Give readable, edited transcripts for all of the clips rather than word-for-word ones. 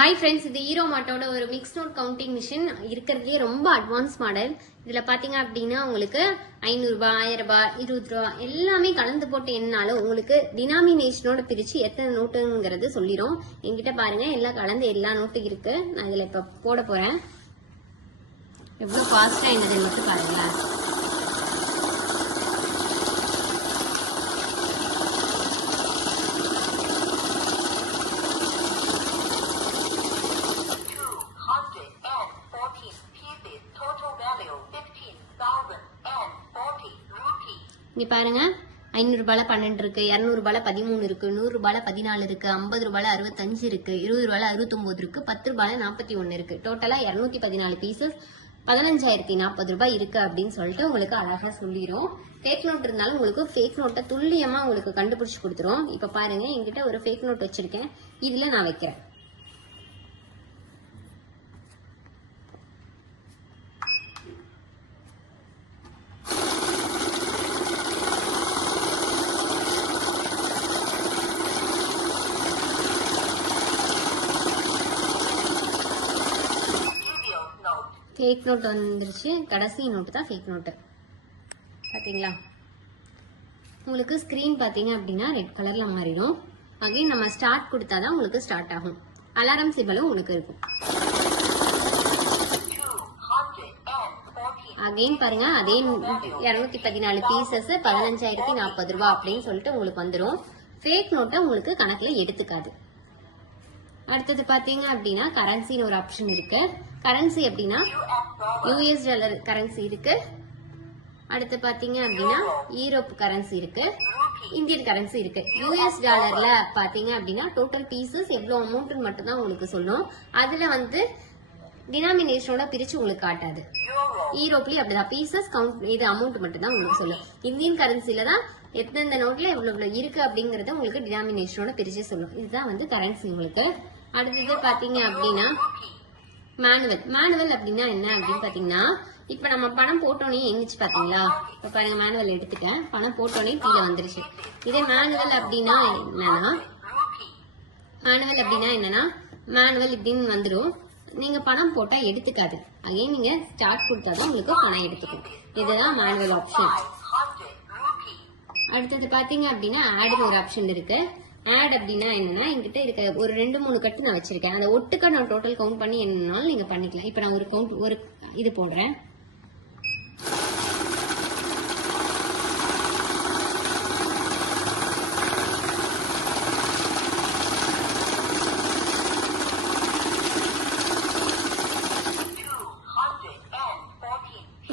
Hi friends, இது hero மாட்டோட ஒரு மிக்ஸ் நோட் கவுண்டிங் மிஷின் இருக்கிறதுலே ரொம்ப அட்வான்ஸ் மாடல். இதில் பார்த்தீங்க அப்படின்னா உங்களுக்கு 500 ரூபாய், 1000 ரூபாய், 20 ரூபா எல்லாமே கலந்து போட்டு என்னாலும் உங்களுக்கு டினாமினேஷனோட பிரித்து எத்தனை நோட்டுங்கிறது சொல்லிடும். என்கிட்ட பாருங்க எல்லாம் கலந்து எல்லா நோட்டு இருக்கு. நான் இதில் இப்போ போட போகிறேன். எவ்வளோ ஃபாஸ்ட்டாக என்னது மட்டும் பாருங்களேன். இங்க பாருங்க, 500 ரூபாயில 12 இருக்கு, 200 ரூபாயில 13 இருக்கு, 100 ரூபாயில 14 இருக்கு, 50 ரூபாயில 65 இருக்கு, 20 ரூபாயில 69 இருக்கு, 10 ரூபாயில 41 இருக்கு. டோட்டலா 214 பீசஸ் 15,040 ரூபாய் இருக்கு அப்படின்னு சொல்லிட்டு உங்களுக்கு அழகா சொல்லிடும். ஃபேக் நோட் இருந்தாலும் உங்களுக்கு ஃபேக் நோட்டை துல்லியமா உங்களுக்கு கண்டுபிடிச்சு கொடுத்துரும். இப்ப பாருங்க, என்கிட்ட ஒரு ஃபேக் நோட் வச்சிருக்கேன். இதுல நான் வைக்கிறேன். ஃபேக் நோட் வந்துருச்சு. கடைசி நோட்டு தான் ஃபேக் நோட்டு. பார்த்தீங்களா? உங்களுக்கு ஸ்க்ரீன் பார்த்தீங்க அப்படின்னா ரெட் கலரில் மாறிடும். அகைன் நம்ம ஸ்டார்ட் கொடுத்தா தான் உங்களுக்கு ஸ்டார்ட் ஆகும். அலாரம் சிம்பலும் உங்களுக்கு இருக்கும். அகைன் பாருங்க, அதே 214 பீசஸ் 15,040 ரூபாய் அப்படின்னு சொல்லிட்டு உங்களுக்கு வந்துடும். ஃபேக் நோட்டை உங்களுக்கு கணக்கில் எடுத்துக்காது. அடுத்தது பாத்தீங்க அப்படின்னா கரன்சின்னு ஒரு ஆப்ஷன் இருக்கு. கரன்சி அப்படின்னா யூஎஸ் டாலர் கரன்சி இருக்கு. அடுத்து பாத்தீங்க அப்படின்னா யூரோப் கரன்சி இருக்கு, இந்தியன் கரன்சி இருக்கு. யூஎஸ் டாலர்ல பாத்தீங்க அப்படின்னா டோட்டல் பீசஸ் எவ்வளவு அமௌண்ட் மட்டும் தான் உங்களுக்கு சொல்லும். அதுல வந்து டினாமினேஷனோட பிரிச்சு உங்களுக்கு காட்டாது. யூரோப்லயும் அப்படிதான் பீசஸ் கவுண்ட் இது அமௌண்ட் மட்டும் தான் உங்களுக்கு சொல்லும். இந்தியன் கரன்சில தான் எந்தெந்த நோட்ல எவ்வளவு இருக்கு அப்படிங்கறத உங்களுக்கு டினாமினேஷனோட பிரிச்சு சொல்லும். இதுதான் வந்து கரன்சி உங்களுக்கு. அடுத்தது பாத்தீங்க அப்படின்னா மேனுவல் அப்படின்னா என்ன அப்படின்னு பாத்தீங்கன்னா, இப்ப நம்ம பணம் போட்டோன்னே எங்கிச்சு பாத்தீங்களா? இப்ப பாருங்க, மேனுவல் எடுத்துட்டேன், பணம் போட்டோன்னே கீழே வந்துருச்சு. இதே மேனுவல் அப்படின்னா மேனுவல் இப்படின்னு வந்துடும். நீங்க பணம் போட்டா எடுத்துக்காது. அகைன் நீங்க ஸ்டார்ட் கொடுத்தாதான் உங்களுக்கு பணம் எடுத்துக்கும். இதுதான் மேனுவல் ஆப்ஷன். அடுத்தது பாத்தீங்க அப்படின்னா ஆட்னு ஒரு ஆப்ஷன் இருக்கு. ஆட் அப்படின்னா என்னன்னா, என்கிட்ட இருக்க ஒரு 2-3 கட்டு நான் வச்சிருக்கேன். அந்த ஒட்டுக்கா நான் டோட்டல் கவுண்ட் பண்ணி என்னன்னாலும் நீங்க பண்ணிக்கலாம். இப்ப நான் ஒரு இது போடுறேன்.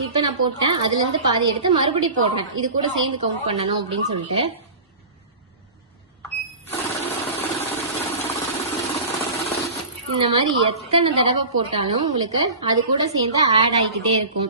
இப்ப நான் போட்டேன், அதுல இருந்து பாதி எடுத்து மறுபடியும் போடுறேன். இது கூட சேர்ந்து கவுண்ட் பண்ணணும் அப்படின்னு சொல்லிட்டு. இந்த மாதிரி எத்தனை தடவை போட்டாலும் உங்களுக்கு அது கூட சேர்ந்து ஆட் ஆகிக்கிட்டே இருக்கும்.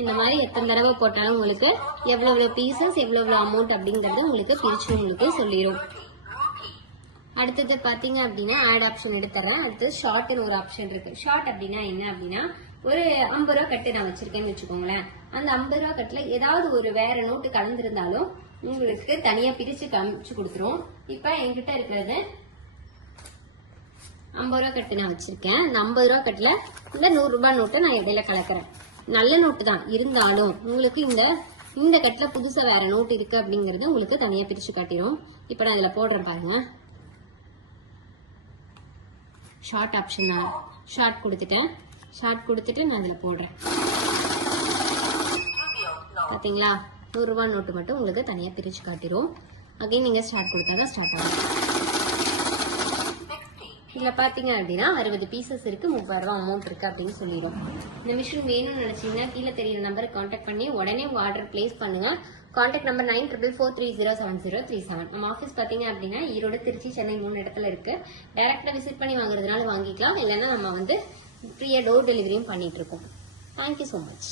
இந்த மாதிரி எத்தனை தடவை போட்டாலும் உங்களுக்கு எவ்வளவு பீசஸ் எவ்வளவு அமௌண்ட் அப்படிங்கறது உங்களுக்கு பிரிச்சு உங்களுக்கு சொல்லிடும். அடுத்தது பாத்தீங்க அப்படின்னா ஆட் ஆப்ஷன் எடுத்துறேன். அடுத்து ஷார்ட்னு ஒரு ஆப்ஷன் இருக்கு. ஷார்ட் அப்படின்னா என்ன அப்படின்னா, ஒரு 50 ரூபா கட்டு நான் வச்சிருக்கேன்னு வச்சுக்கோங்களேன். அந்த 50 ரூபா கட்டுல ஏதாவது ஒரு வேற நோட்டு கலந்துருந்தாலும் உங்களுக்கு தனியா பிரிச்சு காமிச்சு கொடுத்துரும். இப்ப என்கிட்ட இருக்கிறது 50 ரூபா கட்டு நான் வச்சிருக்கேன். இந்த 50 ரூபா கட்டுல இந்த 100 ரூபாய் நோட்டை நான் இடையில கலக்கிறேன். நல்ல நோட்டு தான் இருந்தாலும் உங்களுக்கு இந்த கட்டுல புதுசா வேற நோட்டு இருக்கு அப்படிங்கறது உங்களுக்கு தனியா பிரிச்சு காட்டிடும். இப்ப நான் இதுல போடுறேன் பாருங்க. ஷார்ட் ஆப்ஷன் ஷார்ட் கொடுத்துட்டு நான் இதுல போடுறேன். பாத்தீங்களா? 100 ரூபாய் நோட்டு மட்டும் உங்களுக்கு தனியா பிரிச்சு காட்டிடும். அகைன் நீங்க ஸ்டார்ட் கொடுத்தாதான் ஸ்டார்ட் ஆகும். இதுல பாத்தீங்க அப்படின்னா 60 பீசஸ் இருக்கு, 30,000 ரூபாய் அமௌண்ட் இருக்கு அப்படின்னு சொல்லிடும். இந்த மிஷின் வேணும்னு நினைச்சீங்கன்னா கீழே தெரியுற நம்பருக்கு கான்டாக்ட் பண்ணி உடனே உங்க ஆர்டர் பிளேஸ் பண்ணுங்க. Contact number 9444307037. நம்ம ஆஃபீஸ் பாத்தீங்க அப்படின்னா ஈரோடு, திருச்சி, சென்னை 3 இடத்துல இருக்கு. டைரக்டா விசிட் பண்ணி வாங்குறதுனால வாங்கிக்கலாம், இல்லைன்னா நம்ம வந்து ஃப்ரீயா டோர் டெலிவரியும் பண்ணிட்டு இருக்கோம். Thank you so much.